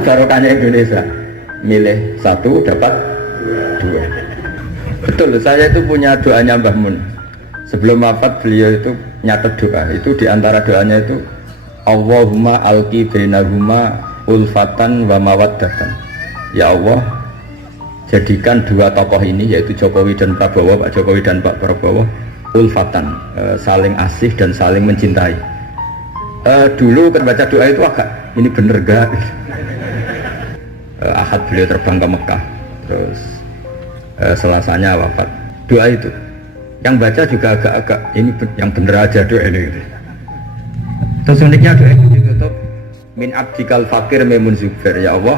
Barokahnya Indonesia, milih satu dapat dua. Betul, saya itu punya doanya Mbah Mun. Sebelum wafat beliau itu nyatet doa. Itu diantara doanya itu Allahumma alqi bainahuma ulfatan wa mawaddatan. Ya Allah, jadikan dua tokoh ini yaitu Jokowi dan Prabowo, Pak Jokowi dan Pak Prabowo ulfatan, saling asih dan saling mencintai. Dulu kan baca doa itu agak ini bener gak? Ahad beliau terbang ke Mekah, terus Selasanya wafat. Doa itu yang baca juga agak-agak ini yang bener aja doa ini. Terus uniknya doa itu ditutup min abdikal fakir memun zubair. Ya Allah,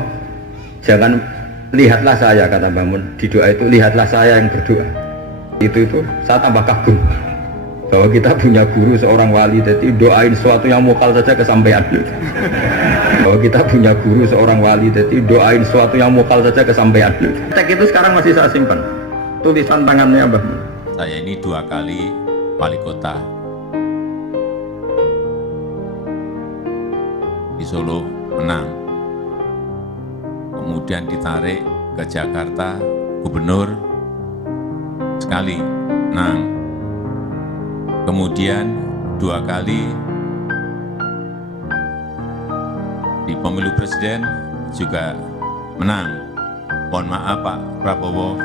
jangan lihatlah saya, kata Bangun di doa itu, lihatlah saya yang berdoa. Itu saya tambah kagum bahwa kita punya guru seorang wali, jadi doain sesuatu yang mokal saja kesampaian. Bahwa kita punya guru seorang wali, jadi doain sesuatu yang mokal saja kesampaian. Teks itu sekarang masih saya simpan, tulisan tangannya Mbah Mun. Saya ini 2 kali wali kota di Solo, menang, kemudian ditarik ke Jakarta gubernur sekali, menang, kemudian 2 kali di pemilu presiden juga menang. Mohon maaf Pak Prabowo,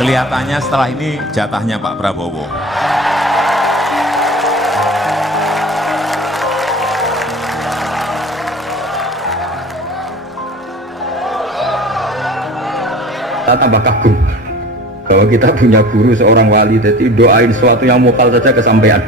kelihatannya setelah ini jatahnya Pak Prabowo. Saya tambah kagum bahwa kita punya guru seorang wali, jadi doain sesuatu yang mokal saja kesampaian.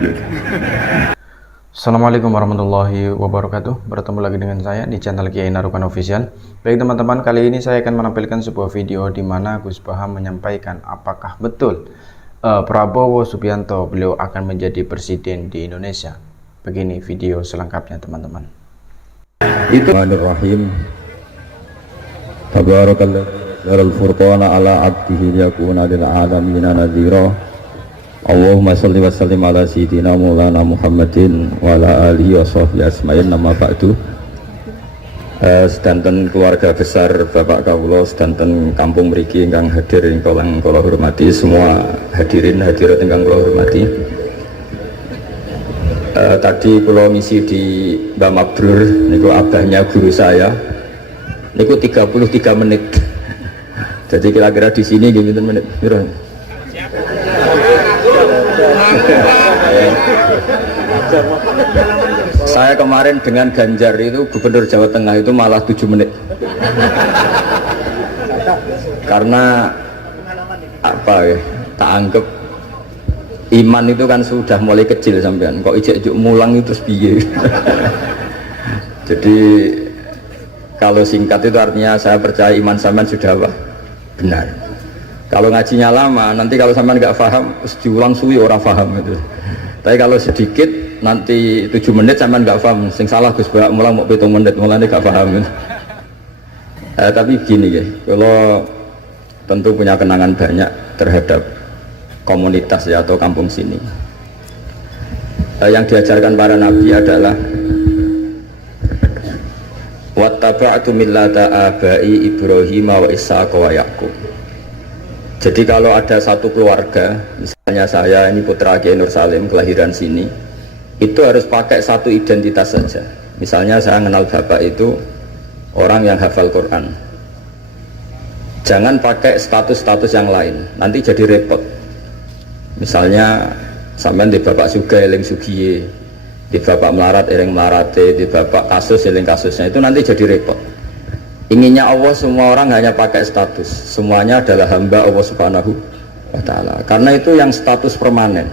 Assalamualaikum warahmatullahi wabarakatuh. Bertemu lagi dengan saya di channel Kiai Narukan Official. Baik teman-teman, kali ini saya akan menampilkan sebuah video di mana Gus Baham menyampaikan apakah betul Prabowo Subianto beliau akan menjadi presiden di Indonesia. Begini video selengkapnya teman-teman. Itu Bismillahirrahmanirrahim. Tabarakallah al-furqana ala abdihi yakuna lil alamin nadhira. Allahumma sholli wa sallim ala sayyidina maulana Muhammadin wa ala alihi wa sahbihi asma'in. Nama ba'du. Sedanten keluarga besar Bapak kawula, sedanten kampung mriki ingkang hadir ingkang kula hormati, semua hadirin hadirat ingkang kula hormati. Tadi kula ngisi di Mbah Mabrur niku abahnya guru saya. Niku 33 menit. Jadi kira-kira di sini gimana menit? Saya kemarin dengan Ganjar itu gubernur Jawa Tengah itu malah 7 menit. Karena apa ya? Tak anggap iman itu kan sudah mulai kecil sampean. Kok ijek-ijek mulang itu terus piye? Jadi kalau singkat itu artinya saya percaya iman sampean sudah apa? Benar. Kalau ngajinya lama, nanti kalau sampean nggak paham, terus diulang suwi orang paham itu. Tapi kalau sedikit, nanti 7 menit sampean nggak paham. Sing salah Gus Bak mulang mau 7 menit, mulanya nggak paham. Tapi gini ya, kalau tentu punya kenangan banyak terhadap komunitas ya atau kampung sini. Yang diajarkan para nabi adalah wattaba'tu millata abai Ibrahim wa Ishaq wa Yaqub. Jadi kalau ada satu keluarga, misalnya saya ini putra Kiai Nur Salim kelahiran sini, itu harus pakai satu identitas saja. Misalnya saya kenal bapak itu orang yang hafal Quran. Jangan pakai status-status yang lain, nanti jadi repot. Misalnya sampean di bapak Sugih eling Sugiye, di bapak melarat eling melarate, di bapak kasus eling kasusnya, itu nanti jadi repot. Inginnya Allah semua orang hanya pakai status, semuanya adalah hamba Allah Subhanahu wa ta'ala, karena itu yang status permanen.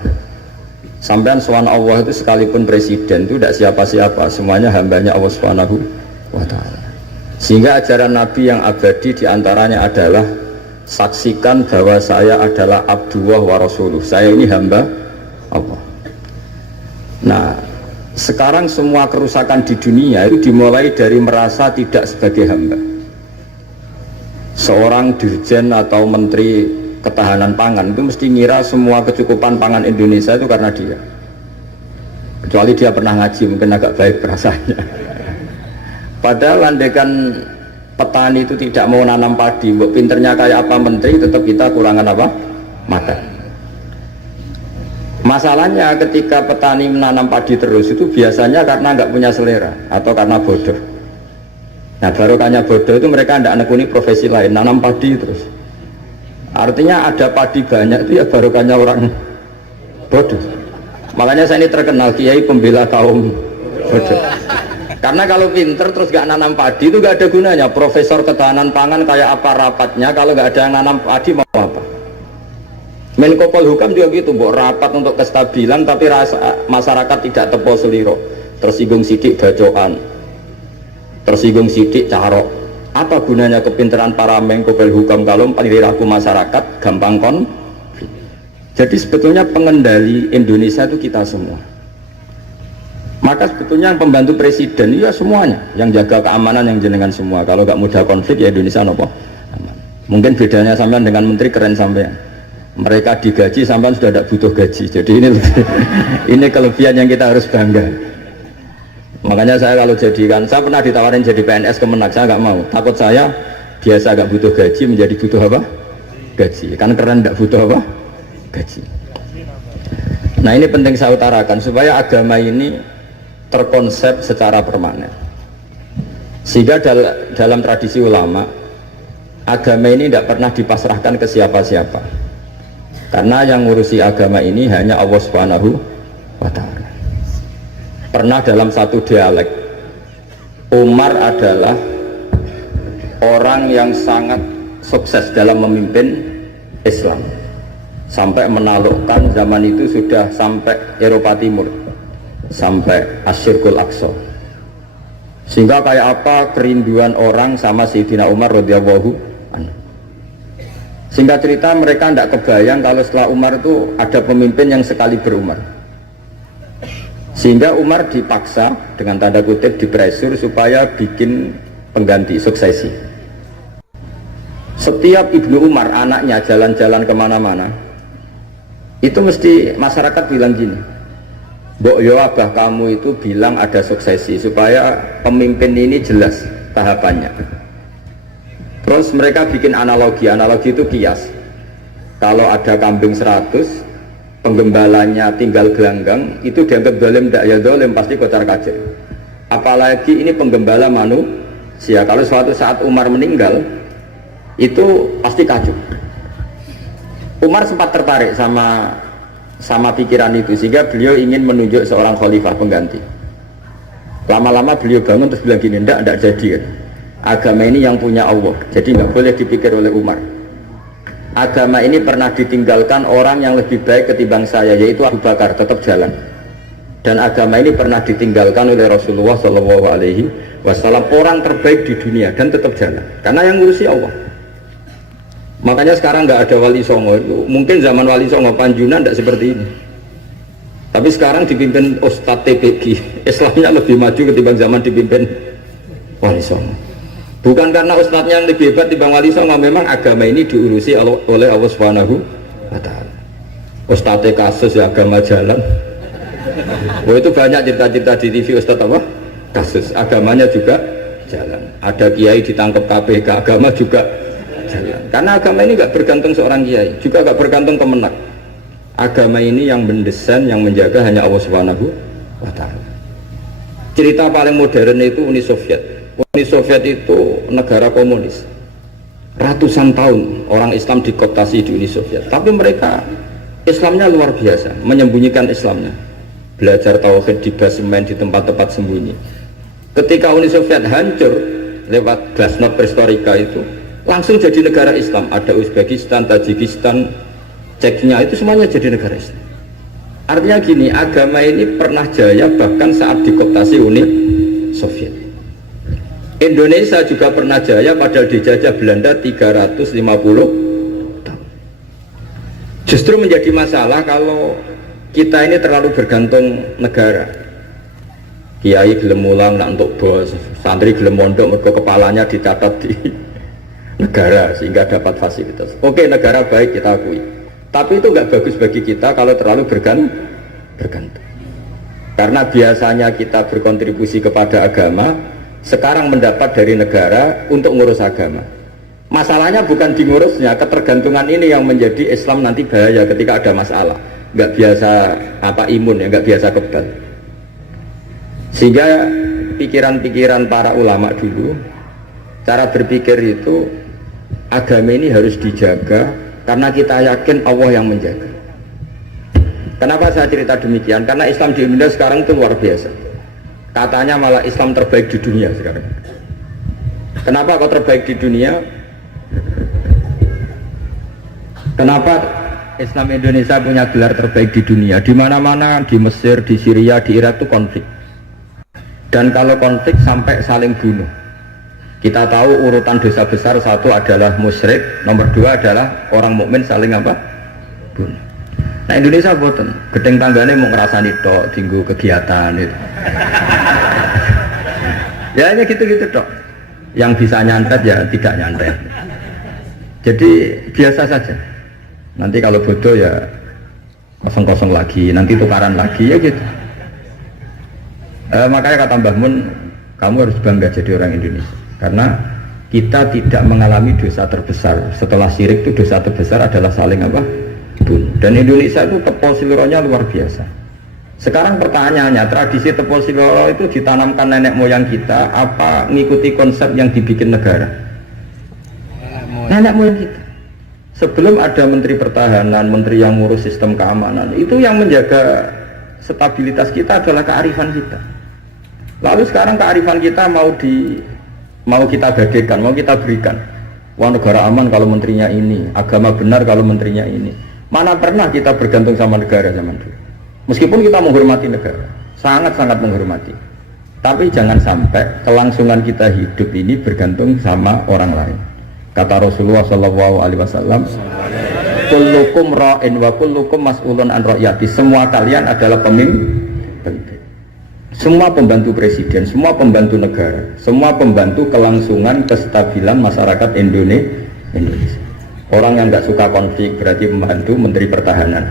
Sampean sowan Allah itu sekalipun presiden itu tidak siapa-siapa, semuanya hambanya Allah Subhanahu wa ta'ala. Sehingga ajaran Nabi yang abadi diantaranya adalah saksikan bahwa saya adalah Abdullah wa Rasuluh, saya ini hamba Allah. Nah, sekarang semua kerusakan di dunia itu dimulai dari merasa tidak sebagai hamba. Seorang dirjen atau menteri ketahanan pangan itu mesti ngira semua kecukupan pangan Indonesia itu karena dia. Kecuali dia pernah ngaji, mungkin agak baik perasaannya. Padahal andaikan petani itu tidak mau nanam padi, buat pinternya kayak apa menteri, tetap kita kurangan apa? Makan. Masalahnya ketika petani menanam padi terus itu biasanya karena nggak punya selera atau karena bodoh. Nah barokahnya bodoh itu mereka tidak nekuni profesi lain, nanam padi terus. Artinya ada padi banyak itu ya barokahnya orang bodoh. Makanya saya ini terkenal kiai pembela kaum bodoh. Karena kalau pinter terus gak nanam padi itu gak ada gunanya. Profesor ketahanan pangan kayak apa rapatnya, kalau gak ada yang nanam padi mau apa? Menko Polhukam juga gitu, buat rapat untuk kestabilan tapi masyarakat tidak tepo seliro, tersinggung sidik bacokan, tersinggung sidik carok. Apa gunanya kepinteran para Menko Polhukam kalau perilaku masyarakat gampang konflik? Jadi sebetulnya pengendali Indonesia itu kita semua. Maka sebetulnya yang pembantu presiden ya semuanya, yang jaga keamanan yang jenengan semua. Kalau nggak mudah konflik ya Indonesia nopo aman. Mungkin bedanya sampean dengan menteri keren sampean. Mereka digaji sampean sudah tidak butuh gaji. Jadi ini ini kelebihan yang kita harus bangga. Makanya saya kalau jadikan, saya pernah ditawarin jadi PNS Kemenak, saya nggak mau. Takut saya biasa nggak butuh gaji menjadi butuh apa? Gaji. Kan keren nggak butuh apa? Gaji. Nah ini penting saya utarakan supaya agama ini terkonsep secara permanen. Sehingga dalam tradisi ulama, agama ini tidak pernah dipasrahkan ke siapa-siapa. Karena yang ngurusi agama ini hanya Allah Subhanahu wa Ta'ala. Pernah dalam satu dialek, Umar adalah orang yang sangat sukses dalam memimpin Islam. Sampai menaklukkan zaman itu sudah sampai Eropa Timur, sampai Asyirkul Aqsa. Sehingga kayak apa kerinduan orang sama Sayyidina Umar radhiyallahu anhu. Sehingga cerita mereka tidak kebayang kalau setelah Umar itu ada pemimpin yang sekali berumar. Sehingga Umar dipaksa dengan tanda kutip dipresur supaya bikin pengganti suksesi. Setiap Ibnu Umar anaknya jalan-jalan kemana-mana, itu mesti masyarakat bilang gini, Mbok yo abah kamu itu bilang ada suksesi supaya pemimpin ini jelas tahapannya. Terus mereka bikin analogi itu kias. Kalau ada kambing 100, penggembalanya tinggal gelanggang, itu dianggap dolim, tidak ya dolim, pasti kocar kacir. Apalagi ini penggembala manusia, kalau suatu saat Umar meninggal, itu pasti kacau. Umar sempat tertarik sama pikiran itu sehingga beliau ingin menunjuk seorang khalifah pengganti. Lama-lama beliau bangun terus bilang gini, enggak jadi kan. Agama ini yang punya Allah, jadi nggak boleh dipikir oleh Umar. Agama ini pernah ditinggalkan orang yang lebih baik ketimbang saya, yaitu Abu Bakar, tetap jalan. Dan agama ini pernah ditinggalkan oleh Rasulullah SAW, orang terbaik di dunia, dan tetap jalan. Karena yang ngurusi Allah. Makanya sekarang nggak ada wali songo. Mungkin zaman wali songo Panjunan tidak seperti ini. Tapi sekarang dipimpin Ustadz TPG, Islamnya lebih maju ketimbang zaman dipimpin wali songo. Bukan karena ustadznya yang lebih hebat dibanding wali songo, memang agama ini diurusi oleh Allah Subhanahu wa Ta'ala. Ustadznya kasus ya agama jalan. Oh itu banyak cerita-cerita di TV ustadz apa? Kasus, agamanya juga jalan. Ada kiai ditangkap KPK, agama juga jalan. Karena agama ini nggak bergantung seorang kiai, juga nggak bergantung kemenak. Agama ini yang mendesain, yang menjaga hanya Allah Subhanahu wa Ta'ala. Cerita paling modern itu Uni Soviet. Uni Soviet itu negara komunis. Ratusan tahun orang Islam dikooptasi di Uni Soviet. Tapi mereka Islamnya luar biasa, menyembunyikan Islamnya. Belajar tauhid di basemen, di tempat-tempat sembunyi. Ketika Uni Soviet hancur lewat glasnost perestroika itu, langsung jadi negara Islam. Ada Uzbekistan, Tajikistan, Ceknya, itu semuanya jadi negara Islam. Artinya gini, agama ini pernah jaya bahkan saat dikooptasi Uni Soviet. Indonesia juga pernah jaya padahal dijajah Belanda 350 tahun. Justru menjadi masalah kalau kita ini terlalu bergantung negara. Kiai gelem mulang nak untuk bos, santri gelem mondok mergo kepalanya dicatat di negara sehingga dapat fasilitas. Oke, negara baik kita akui, tapi itu nggak bagus bagi kita kalau terlalu bergantung. Karena biasanya kita berkontribusi kepada agama, sekarang mendapat dari negara untuk ngurus agama. Masalahnya bukan di ngurusnya, ketergantungan ini yang menjadi Islam nanti bahaya ketika ada masalah. Nggak biasa imun ya, nggak biasa kebal. Sehingga pikiran-pikiran para ulama dulu, cara berpikir itu agama ini harus dijaga karena kita yakin Allah yang menjaga. Kenapa saya cerita demikian? Karena Islam di Indonesia sekarang itu luar biasa. Katanya malah Islam terbaik di dunia sekarang. Kenapa kok terbaik di dunia? Kenapa Islam Indonesia punya gelar terbaik di dunia? Di mana-mana, di Mesir, di Syria, di Irak itu konflik. Dan kalau konflik sampai saling bunuh. Kita tahu urutan dosa besar, satu adalah musyrik, nomor dua adalah orang mukmin saling bunuh. Nah Indonesia boten, gedeng tanggane mau ngerasani tok, tinggu kegiatan itu. Ya hanya gitu-gitu tok. Yang bisa nyantet ya tidak nyantet. Jadi biasa saja. Nanti kalau bodoh ya kosong-kosong lagi, nanti tukaran lagi ya gitu. Makanya kata Mbah Mun, kamu harus bangga jadi orang Indonesia. Karena kita tidak mengalami dosa terbesar. Setelah syirik itu dosa terbesar adalah saling bunuh. Dan Indonesia itu tepol siloronya luar biasa. Sekarang pertanyaannya, tradisi tepol siloro itu ditanamkan nenek moyang kita apa mengikuti konsep yang dibikin negara? Nenek moyang kita. Sebelum ada menteri pertahanan, menteri yang ngurus sistem keamanan, itu yang menjaga stabilitas kita adalah kearifan kita. Lalu sekarang kearifan kita mau kita bagikan, mau kita berikan. Wah negara aman kalau menterinya ini, agama benar kalau menterinya ini. Mana pernah kita bergantung sama negara zaman dulu. Meskipun kita menghormati negara, sangat-sangat menghormati. Tapi jangan sampai kelangsungan kita hidup ini bergantung sama orang lain. Kata Rasulullah SAW, kullukum ra'in wa kullukum mas'ulun an ra'yati. Semua kalian adalah pemimpin. Semua pembantu presiden, semua pembantu negara, semua pembantu kelangsungan kestabilan masyarakat Indonesia. Orang yang nggak suka konflik berarti membantu menteri pertahanan.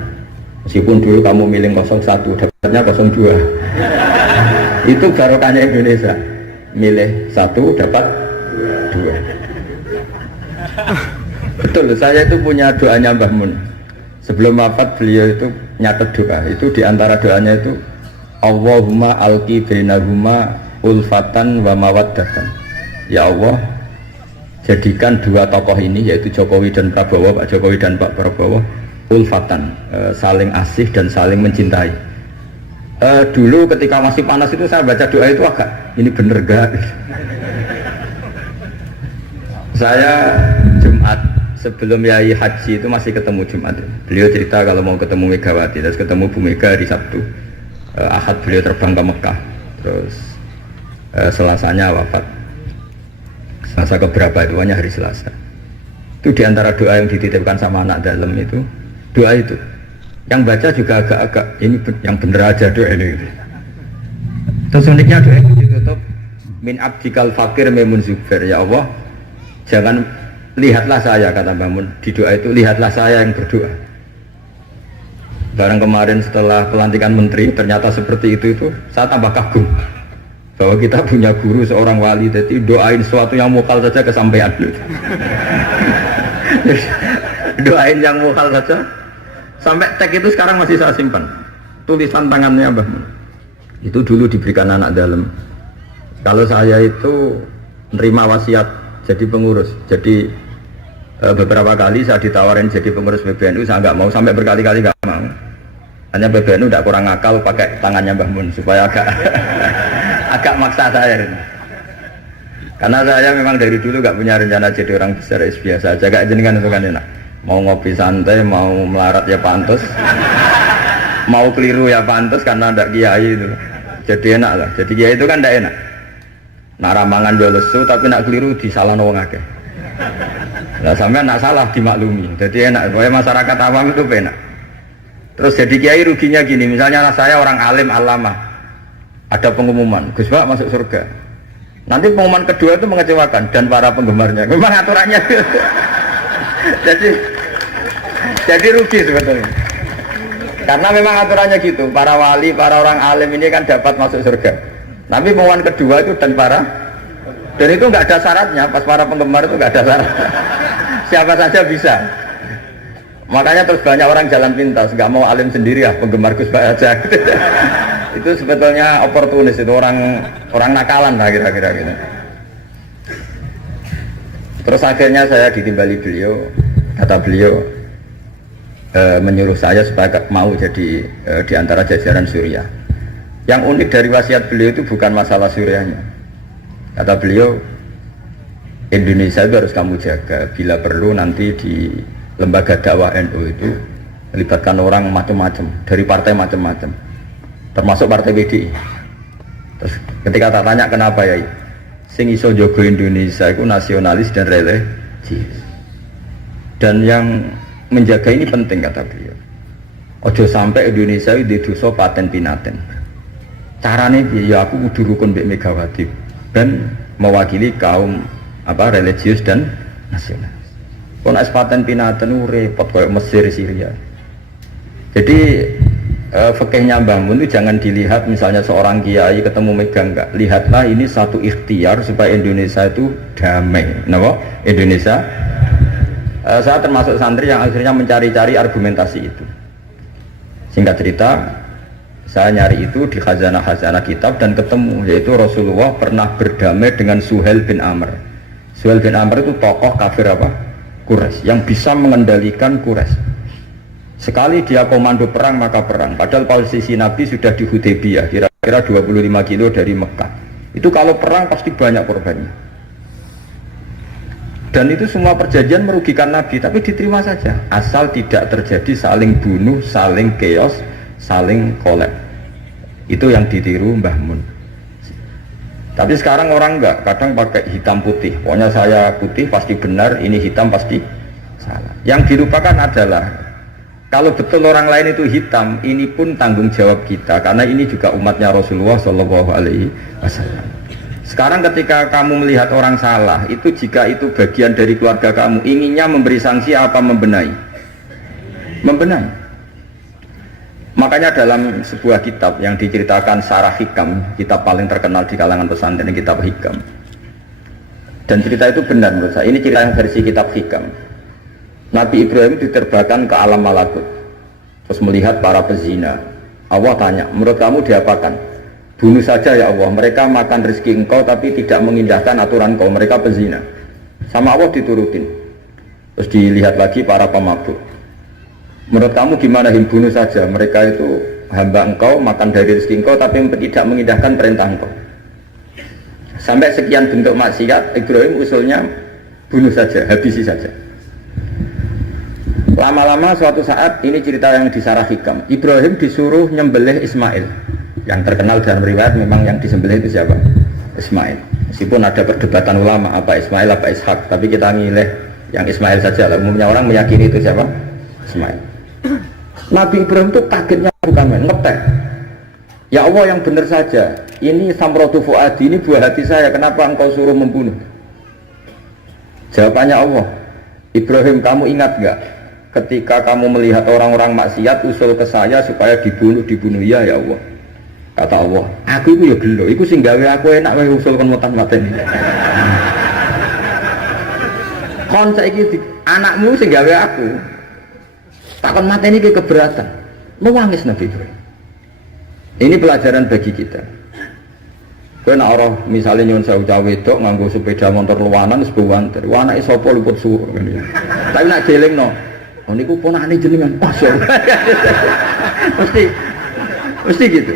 Meskipun dulu kamu milih 01, dapatnya 02. Itu barokahnya Indonesia. Milih 1 dapat 2. Betul, saya itu punya doanya Mbah Mun. Sebelum wafat beliau itu nyatet doa. Itu diantara doanya itu Allahumma alqi bainahuma ulfatan wa mawaddatan. Ya Allah, jadikan dua tokoh ini yaitu Jokowi dan Prabowo, Pak Jokowi dan Pak Prabowo ulfatan, saling asih dan saling mencintai. Dulu ketika masih panas itu saya baca doa itu agak ini bener gak? Saya Jumat sebelum Yai Haji itu masih ketemu Jumat. Beliau cerita kalau mau ketemu Megawati, terus ketemu Bu Mega di Sabtu. Ahad beliau terbang ke Mekah, terus Selasanya wafat. Selasa keberapa itu, hanya hari Selasa. Itu diantara doa yang dititipkan sama anak dalam itu, doa itu. Yang baca juga agak-agak ini yang bener aja doa ini. Terus uniknya doa itu ditutup min abdikal fakir memun zubair. Ya Allah, jangan lihatlah saya, kata Mbah di doa itu, lihatlah saya yang berdoa. Barang kemarin setelah pelantikan menteri ternyata seperti itu saya tambah kagum bahwa kita punya guru seorang wali, jadi doain sesuatu yang mukal saja kesampaian. Doain yang mukal saja sampai teks itu sekarang masih saya simpan, tulisan tangannya Mbah Mun. Itu dulu diberikan anak dalam. Kalau saya itu nerima wasiat jadi pengurus, jadi beberapa kali saya ditawarin jadi pengurus PBNU, saya nggak mau, sampai berkali-kali nggak mau. Hanya PBNU tidak kurang akal pakai tangannya Mbah Mun supaya agak maksa saya. Karena saya memang dari dulu nggak punya rencana jadi orang besar, biasa aja, gak jenengan itu kan enak. Mau ngopi santai, mau melarat ya pantas, mau keliru ya pantas karena ada kiai itu. Jadi enak lah. Jadi kiai itu kan tidak enak. Nak ramangan jual lesu tapi nak keliru disalah wong akeh. Lah sampean nak salah dimaklumi. Jadi enak. Pokoknya masyarakat awam itu enak. Terus jadi kiai ruginya gini, misalnya saya orang alim alama, ada pengumuman Gus Pak masuk surga. Nanti pengumuman kedua itu mengecewakan dan para penggemarnya. Memang aturannya jadi rugi sebetulnya. Karena memang aturannya gitu. Para wali, para orang alim ini kan dapat masuk surga. Tapi pengumuman kedua itu dan itu nggak ada syaratnya. Pas para penggemar itu nggak ada syarat. Siapa saja bisa. Makanya terus banyak orang jalan pintas, nggak mau alim sendiri ya, penggemar Gus Bah aja. Itu sebetulnya oportunis, itu orang nakalan lah kira-kira gitu. Terus akhirnya saya ditimbali beliau, kata beliau menyuruh saya supaya mau jadi di antara jajaran Suriah. Yang unik dari wasiat beliau itu bukan masalah Suriahnya. Kata beliau, Indonesia itu harus kamu jaga. Bila perlu nanti di lembaga dakwah NU itu melibatkan orang macam-macam dari partai macam-macam, termasuk partai PDI. Terus ketika tak tanya kenapa ya, sing iso jogo Indonesia itu nasionalis dan religius. Dan yang menjaga ini penting kata beliau. Ojo sampai Indonesia itu dosa paten pinaten. Carane ya aku kudu rukun mbek Megawati dan mewakili kaum religius dan nasionalis. Kalau paten pinaten repot kayak Mesir, Syria. Jadi fikihnya Mbah Mun itu jangan dilihat misalnya seorang kiai ketemu megang, enggak. Lihatlah ini satu ikhtiar supaya Indonesia itu damai. Kenapa? Indonesia. Saya termasuk santri yang akhirnya mencari-cari argumentasi itu. Singkat cerita, saya nyari itu di khazanah-khazanah kitab dan ketemu, yaitu Rasulullah pernah berdamai dengan Suhail bin Amr. Suhail bin Amr itu tokoh kafir Quraisy yang bisa mengendalikan Quraisy. Sekali dia komando perang maka perang. Padahal posisi Nabi sudah di Hudaybiyah, kira-kira 25 kilo dari Mekah. Itu kalau perang pasti banyak korbannya. Dan itu semua perjanjian merugikan Nabi, tapi diterima saja. Asal tidak terjadi saling bunuh, saling chaos, saling kolab. Itu yang ditiru Mbah Mun. Tapi sekarang orang enggak, kadang pakai hitam putih. Pokoknya saya putih pasti benar, ini hitam pasti salah. Yang dilupakan adalah kalau betul orang lain itu hitam, ini pun tanggung jawab kita karena ini juga umatnya Rasulullah SAW. Sekarang ketika kamu melihat orang salah, itu jika itu bagian dari keluarga kamu, inginnya memberi sanksi apa membenahi? Membenahi. Makanya dalam sebuah kitab yang diceritakan Sarah Hikam, kitab paling terkenal di kalangan pesantren, kitab Hikam. Dan cerita itu benar menurut saya. Ini cerita yang versi kitab Hikam. Nabi Ibrahim diterbangkan ke alam malakut, terus melihat para pezina. Allah tanya, menurut kamu diapakan? Bunuh saja ya Allah, mereka makan rezeki engkau tapi tidak mengindahkan aturan kau, mereka pezina. Sama Allah diturutin. Terus dilihat lagi para pemabuk. Menurut kamu gimana, bunuh saja, mereka itu hamba engkau, makan dari rezeki engkau tapi tidak mengindahkan perintah engkau. Sampai sekian bentuk maksiat, Ibrahim usulnya bunuh saja, habisi saja. Lama-lama suatu saat, ini cerita yang di Sarah Hikam, Ibrahim disuruh nyembelih Ismail. Yang terkenal dalam riwayat memang yang disembelih itu siapa? Ismail. Meskipun ada perdebatan ulama apa Ismail apa Ishak, tapi kita milih yang Ismail saja. Umumnya orang meyakini itu siapa? Ismail. Nabi Ibrahim itu kagetnya bukan main, ngetek. Ya Allah yang benar saja, ini samratu fuadi, ini buah hati saya, kenapa engkau suruh membunuh? Jawabannya Allah, Ibrahim kamu ingat gak ketika kamu melihat orang-orang maksiat usul ke saya supaya dibunuh ya ya Allah. Kata Allah, aku itu ya gelo, itu sing gawe aku enak wae usul kon mutan mateni. Kon saiki anakmu sing gawe aku takkan mateni ke keberatan. Nangis Nabi Ibrahim. Ini pelajaran bagi kita. Kowe nek ora misale nyuwun sewu cah wedok nganggo sepeda motor luwanan wis buwanter. Wah anake sapa luput suruh ngene. Tapi nek jelingno, oh niku ponakane jenengan. Pasor. Mesti gitu.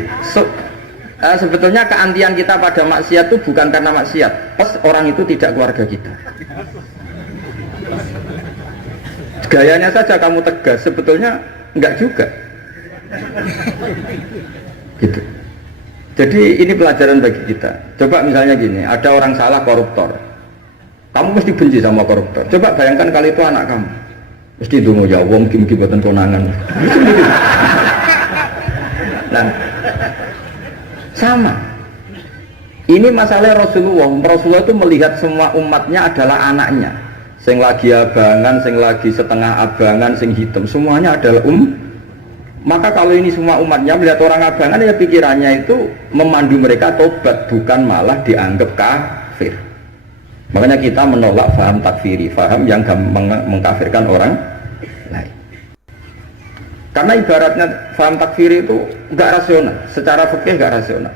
Sebetulnya keantian kita pada maksiat itu bukan karena maksiat. Pas orang itu tidak keluarga kita. Gayanya saja kamu tegas, sebetulnya enggak juga. Gitu. Jadi ini pelajaran bagi kita. Coba misalnya gini, ada orang salah koruptor. Kamu mesti benci sama koruptor. Coba bayangkan kali itu anak kamu. Mesti dungo ya wong mugi-mugi boten konangan. Nah, sama. Ini masalah Rasulullah itu melihat semua umatnya adalah anaknya. Sing lagi abangan, sing lagi setengah abangan, sing hitam, semuanya adalah Maka kalau ini semua umatnya melihat orang abangan, ya pikirannya itu memandu mereka tobat, bukan malah dianggap kafir. Makanya kita menolak faham takfiri, faham yang mengkafirkan orang lain. Karena ibaratnya faham takfiri itu nggak rasional, secara fikih nggak rasional.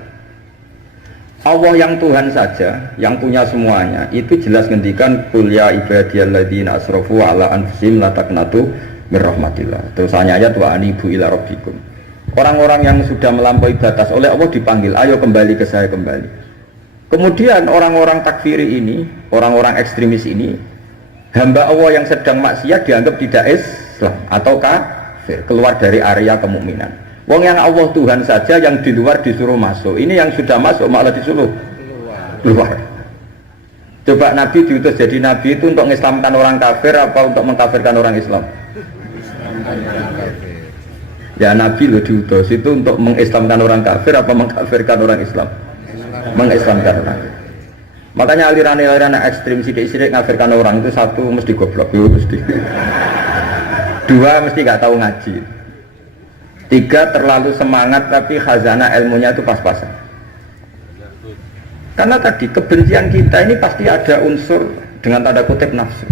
Allah yang Tuhan saja, yang punya semuanya, itu jelas ngendikan qul ya ibadiyalladzina asrafu ala anfusihim la taqnatu mir rahmatillah. Terus ayat wa anibu ila rabbikum. Orang-orang yang sudah melampaui batas oleh Allah dipanggil, ayo kembali ke saya kembali. Kemudian orang-orang takfiri ini, orang-orang ekstremis ini, hamba Allah yang sedang maksiat dianggap tidak Islam atau kafir, keluar dari area kemukminan. Wong yang Allah Tuhan saja yang di luar disuruh masuk. Ini yang sudah masuk malah disuruh keluar. Coba Nabi diutus jadi Nabi itu untuk mengislamkan orang kafir apa untuk mengkafirkan orang Islam? Ya Nabi lo diutus itu untuk mengislamkan orang kafir apa mengkafirkan orang Islam? Mengislamkan orang. Makanya aliran-aliran ekstrim sidik-sidik ngafirkan orang itu satu mesti goblok, mesti. Dua mesti gak tahu ngaji. Tiga terlalu semangat tapi khazanah ilmunya itu pas-pasan. Karena tadi kebencian kita ini pasti ada unsur dengan tanda kutip nafsu.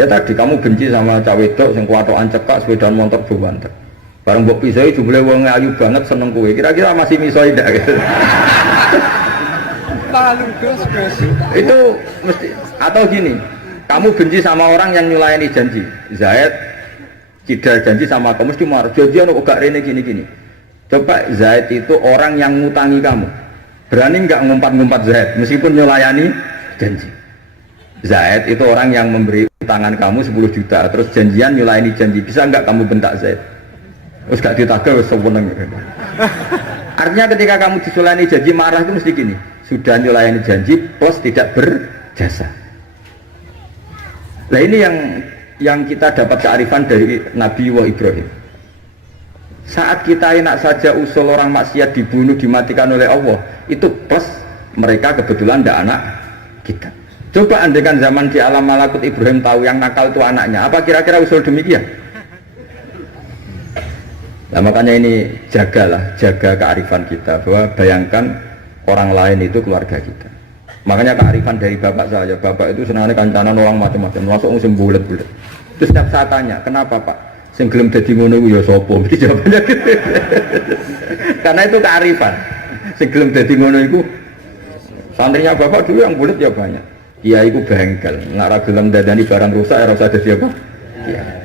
Ya tadi kamu benci sama cawe wedok sing kuwatokan cekak sepedaan motor buwanter. Bareng mbok pisoi jumlah wong ayu banget seneng kowe. Kira-kira masih miso ndak gitu. Itu mesti atau gini. Kamu benci sama orang yang nyulayani janji. Zaid tidak janji sama kamu mesti marah. Janjian kok gak rene gini-gini. Coba Zaid itu orang yang ngutangi kamu. Berani nggak ngumpat-ngumpat Zaid meskipun nyulayani janji. Zaid itu orang yang memberi utangan kamu 10 juta terus janjian nyulayani janji. Bisa nggak kamu bentak Zaid? Terus gak ditagih seweneng. Artinya ketika kamu disulayani janji marah itu mesti gini. Sudah nyulayani janji plus tidak berjasa. Nah ini yang kita dapat kearifan dari Nabi Ibrahim. Saat kita enak saja usul orang maksiat dibunuh, dimatikan oleh Allah, itu plus mereka kebetulan tidak anak kita. Coba andaikan zaman di alam malakut Ibrahim tahu yang nakal itu anaknya, apa kira-kira usul demikian? Nah makanya ini jaga kearifan kita, bahwa bayangkan orang lain itu keluarga kita. Makanya kearifan dari bapak saya, bapak itu senangnya kancanan orang macam-macam, masuk musim bulat-bulat. Terus setiap saat tanya, kenapa Pak? Sing gelem dadi ngono ya sapa? Mesti jawabannya gitu. Karena itu kearifan. Sing gelem dadi ngono iku santrinya bapak dulu yang bulat ya banyak. Kiai iku bengkel, nek ora gelem dadani barang rusak ora usah dadi apa? Kiai.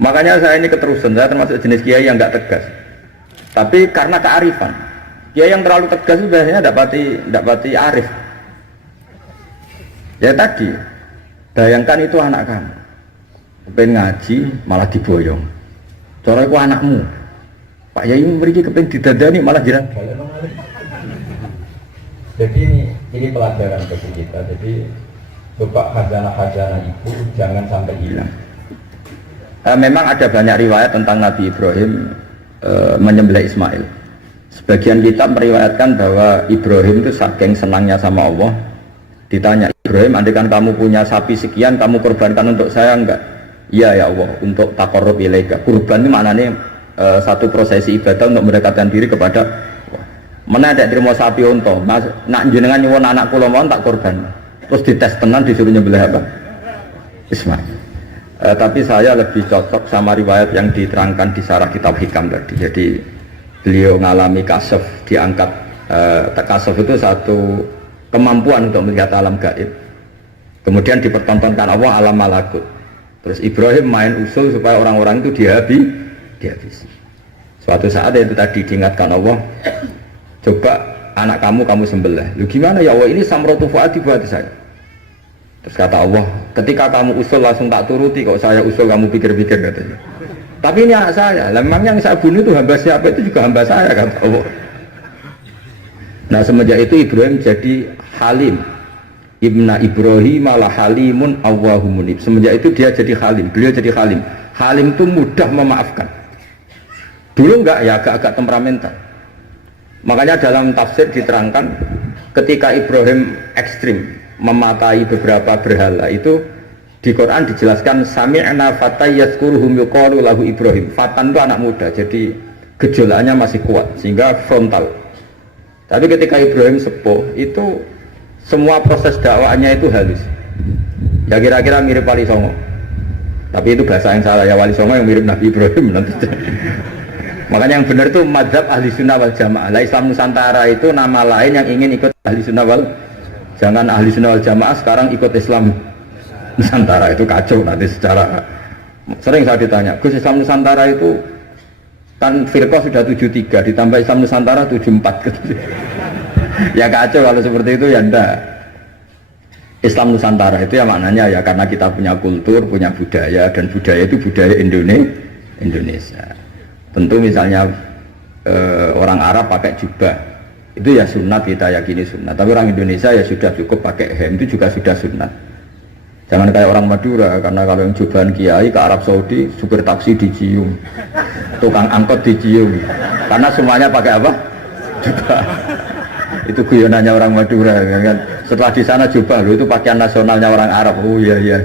Makanya saya ini keterusan, saya termasuk jenis kiai yang enggak tegas. Tapi karena kearifan. Kiai yang terlalu tegas itu biasanya enggak pati arif. Ya tadi, bayangkan itu anak kamu. Kepen ngaji malah diboyong. Cara itu anakmu. Pak Yai memberi kepen didadani malah jiran. Jadi ini pelajaran bagi kita. Jadi coba khazanah-khazanah itu jangan sampai hilang. Memang ada banyak riwayat tentang Nabi Ibrahim menyembelih Ismail. Sebagian kitab meriwayatkan bahwa Ibrahim itu saking senangnya sama Allah. Ditanya, Ibrahim, andaikan kamu punya sapi sekian, kamu korbankan untuk saya enggak? Iya ya Allah, untuk taqarrub ilaika. Kurban itu maknanya satu prosesi ibadah untuk mendekatkan diri kepada Allah. Mana ada terima sapi unta, nak jenengan nyuwun anak kula mawon tak korban. Terus dites tenan disuruh nyembelih apa? Ismail. Tapi saya lebih cocok sama riwayat yang diterangkan di Syarah Kitab Hikam tadi. Jadi beliau ngalami kasaf, diangkat kasaf itu satu kemampuan untuk melihat alam gaib. Kemudian dipertontonkan Allah alam malakut. Terus Ibrahim main usul supaya orang-orang itu dihabisi. Suatu saat itu tadi diingatkan Allah, coba anak kamu sembelih. Lu gimana ya Allah, ini samratu fuadi buat saya. Terus kata Allah, ketika kamu usul langsung tak turuti, kok saya usul kamu pikir-pikir katanya. Tapi ini anak saya, memang yang saya bunuh itu hamba siapa, itu juga hamba saya kata Allah. Nah semenjak itu Ibrahim jadi halim. Ibna Ibrahim ala halimun awwahumunib. Semenjak itu dia jadi halim, beliau jadi halim. Halim itu mudah memaafkan. Dulu enggak ya, agak-agak temperamental. Makanya dalam tafsir diterangkan ketika Ibrahim ekstrim memakai beberapa berhala itu di Quran dijelaskan sami'na fatay yazkuruhum yuqalu lahu Ibrahim. Fatan itu anak muda, jadi gejolakannya masih kuat sehingga frontal. Tapi ketika Ibrahim sepuh itu semua proses dakwaannya itu halus. Ya kira-kira mirip Wali Songo. Tapi itu bahasa yang salah, ya Wali Songo yang mirip Nabi Ibrahim nanti. Makanya yang benar itu mazhab ahli sunnah wal jamaah. Lah Islam Nusantara itu nama lain yang ingin ikut ahli sunnah wal. Jangan ahli sunnah wal jamaah sekarang ikut Islam Nusantara, itu kacau nanti secara. Sering saya ditanya, Gus Islam Nusantara itu kan firqah sudah 73 ditambah Islam Nusantara 74 gitu. Ya kacau kalau seperti itu ya ndak. Islam Nusantara itu ya maknanya ya karena kita punya kultur, punya budaya, dan budaya itu budaya Indonesia. Tentu misalnya orang Arab pakai jubah itu ya sunat, kita yakini sunat. Tapi orang Indonesia ya sudah cukup pakai hem, itu juga sudah sunat. Jangan kayak orang Madura, karena kalau yang jubahan kiai ke Arab Saudi supir taksi dicium, tukang angkot dicium, karena semuanya pakai apa? Jubah. Itu guyonannya orang Madura kan. Setelah di sana jubah loh, itu pakaian nasionalnya orang Arab. Oh iya iya.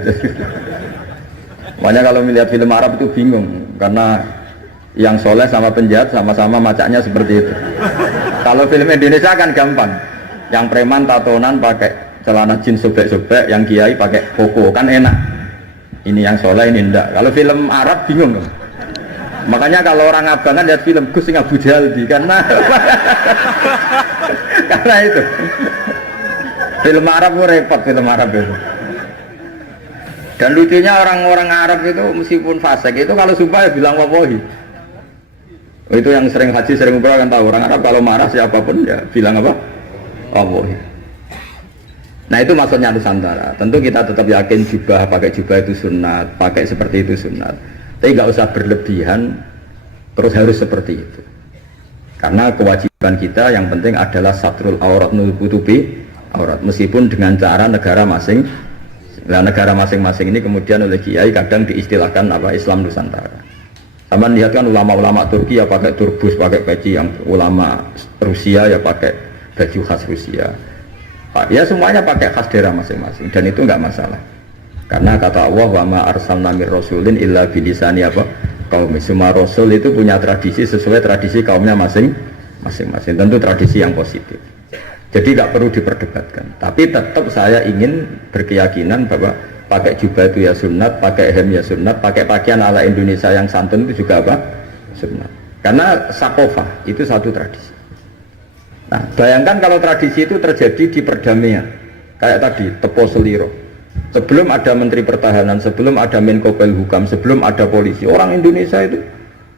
Makanya kalau melihat film Arab itu bingung, karena yang soleh sama penjahat sama-sama macaknya seperti itu. Kalau film Indonesia kan gampang, yang preman tatonan pakai celana jeans sobek-sobek, yang kiai pakai koko, kan enak. Ini yang soleh, ini enggak. Kalau film Arab bingung loh. Makanya kalau orang abangan lihat film Gus sing Abu Jaldi, karena karena itu film Arab itu repot, film Arab itu. Dan lucunya orang-orang Arab itu meskipun fasik itu kalau sumpah ya bilang wallahi. Itu yang sering haji, sering umrah kan tahu, orang Arab kalau marah siapapun ya bilang apa? Wallahi. Nah itu maksudnya Nusantara. Tentu kita tetap yakin jubah, pakai jubah itu sunat, pakai seperti itu sunat. Tapi nggak usah berlebihan, terus harus seperti itu. Karena kewajiban kita yang penting adalah satrul aurat nutupi aurat, meskipun dengan cara negara masing. Nah, negara masing-masing ini kemudian oleh kiai kadang diistilahkan apa Islam Nusantara. Sama lihat kan ulama-ulama Turki ya pakai turbus, pakai peci, yang ulama Rusia ya pakai baju khas Rusia. Ya semuanya pakai khas daerah masing-masing, dan itu nggak masalah. Karena kata Allah wa ma arsalna mir rasulin illa bilisani apa kaum. Semua rasul itu punya tradisi sesuai tradisi kaumnya masing-masing. Tentu tradisi yang positif. Jadi nggak perlu diperdebatkan. Tapi tetap saya ingin berkeyakinan bahwa pakai jubah itu ya sunat, pakai hem ya sunat, pakai pakaian ala Indonesia yang santun itu juga apa? Sunat. Karena sakofah itu satu tradisi. Nah, bayangkan kalau tradisi itu terjadi di perdamaian, kayak tadi Tepo Seliro. Sebelum ada Menteri Pertahanan, sebelum ada Menko Polhukam, sebelum ada polisi, orang Indonesia itu,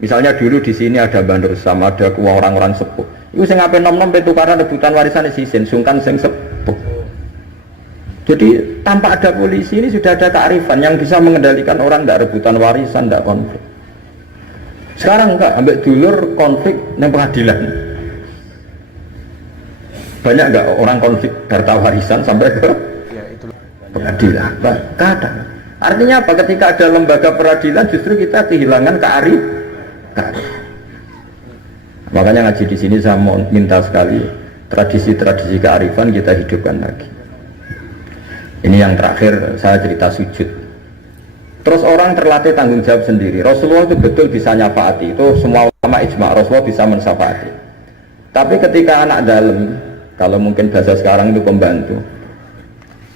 misalnya dulu di sini ada Bandar sama ada orang-orang sepuh. Itu saya ngapain nom-nom tukaran rebutan warisan isin, sungkan sing sepuh. Jadi tanpa ada polisi ini sudah ada kearifan yang bisa mengendalikan orang, tidak rebutan warisan, tidak konflik. Sekarang enggak, ambil dulur konflik di pengadilan. Banyak enggak orang konflik harta warisan sampai ke pengadilan? Kadang. Artinya apa? Ketika ada lembaga peradilan justru kita kehilangan kearifan. Makanya ngaji di sini saya mau minta sekali tradisi-tradisi kearifan kita hidupkan lagi. Ini yang terakhir saya cerita sujud. Terus orang terlatih tanggung jawab sendiri. Rasulullah itu betul bisa nyafaati. Itu semua ulama ijma, Rasulullah bisa mensafaati. Tapi ketika anak dalam, kalau mungkin bahasa sekarang itu pembantu,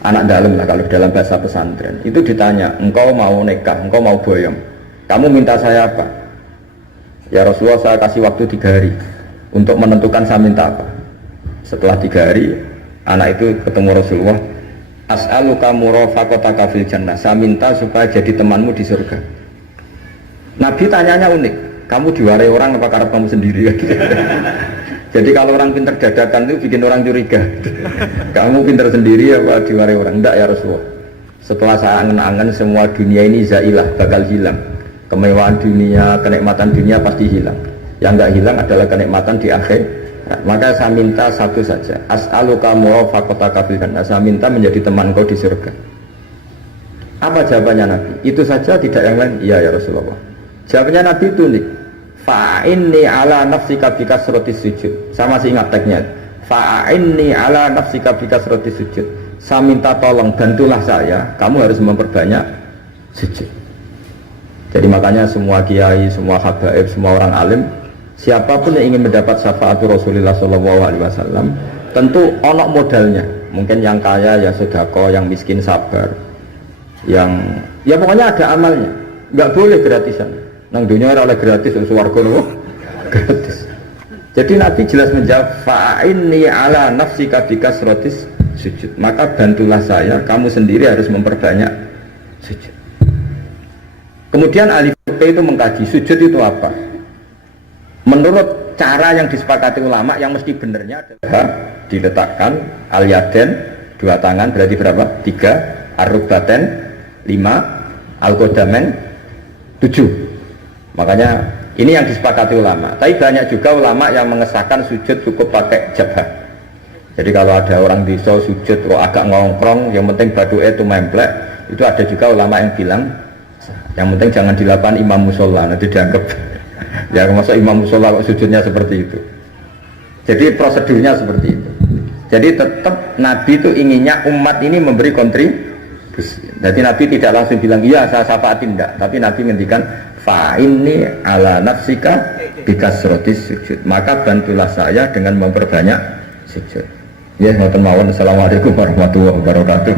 anak dalam lah kalau dalam bahasa pesantren, itu ditanya, engkau mau nikah, engkau mau boyong, kamu minta saya apa? Ya Rasulullah, saya kasih waktu 3 hari untuk menentukan saya minta apa. Setelah 3 hari, anak itu ketemu Rasulullah, as'aluka murafaqataka fil jannah, saya minta supaya jadi temanmu di surga. Nabi tanyanya unik, kamu diwarai orang apa karena kamu sendiri? Jadi kalau orang pintar dadakan itu bikin orang curiga. Kamu pintar sendiri apa diwarai orang? Enggak ya Rasulullah, setelah saya angen-angen semua dunia ini zailah, bakal hilang. Kemewahan dunia, kenikmatan dunia pasti hilang. Yang enggak hilang adalah kenikmatan di akhir. Nah, maka saya minta satu saja, as'aluka murafaqataka fil jannah, saya minta menjadi teman kau di surga. Apa jawabannya Nabi? Itu saja, tidak yang lain? Iya ya Rasulullah. Jawabannya Nabi itu nih, fa'inni ala nafsika bikasratis sujud. Saya masih ingat teksnya. Fa'inni ala nafsika bikasratis sujud. Saya minta tolong, bantulah saya, kamu harus memperbanyak sujud. Jadi makanya semua kiai, semua habaib, semua orang alim, siapapun yang ingin mendapat syafaat Rasulullah SAW, tentu onok modalnya. Mungkin yang kaya ya sedekah, yang miskin sabar, yang ya pokoknya ada amalnya. Nggak boleh gratisan. Nang dunia oleh gratis, swarga loh gratis. Jadi Nabi jelas menjawab, fa'inni ala nafsika bikasratis sujud. Maka bantulah saya, kamu sendiri harus memperbanyak sujud. Kemudian ahli fikih itu mengkaji sujud itu apa. Menurut cara yang disepakati ulama, yang mesti benernya adalah diletakkan al-yaden, 2 tangan berarti berapa? 3, ar-rukbaten 5, al-qadamen 7. Makanya ini yang disepakati ulama. Tapi banyak juga ulama yang mengesahkan sujud cukup pakai jabhah. Jadi kalau ada orang bisa sujud kok agak ngongkrong, yang penting badu'e itu memplek, itu ada juga ulama yang bilang yang penting jangan dilakukan imam musola, nanti dianggap ya masa imam musola kok sujudnya seperti itu. Jadi prosedurnya seperti itu. Jadi tetap Nabi itu inginnya umat ini memberi kontribusi. Jadi Nabi tidak langsung bilang iya saya syafaatin, enggak, tapi Nabi ngendikan fa'inni ala nafsika bikasratis sujud. Maka bantulah saya dengan memperbanyak sujud. Ya, ngoten mawon. Assalamualaikum warahmatullahi wabarakatuh.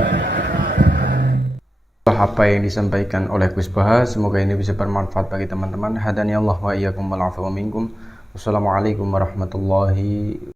Apa yang disampaikan oleh Gus Baha, semoga ini bisa bermanfaat bagi teman-teman. Hadani Allah wa iyyakum wal afu minkum. Wassalamualaikum warahmatullahi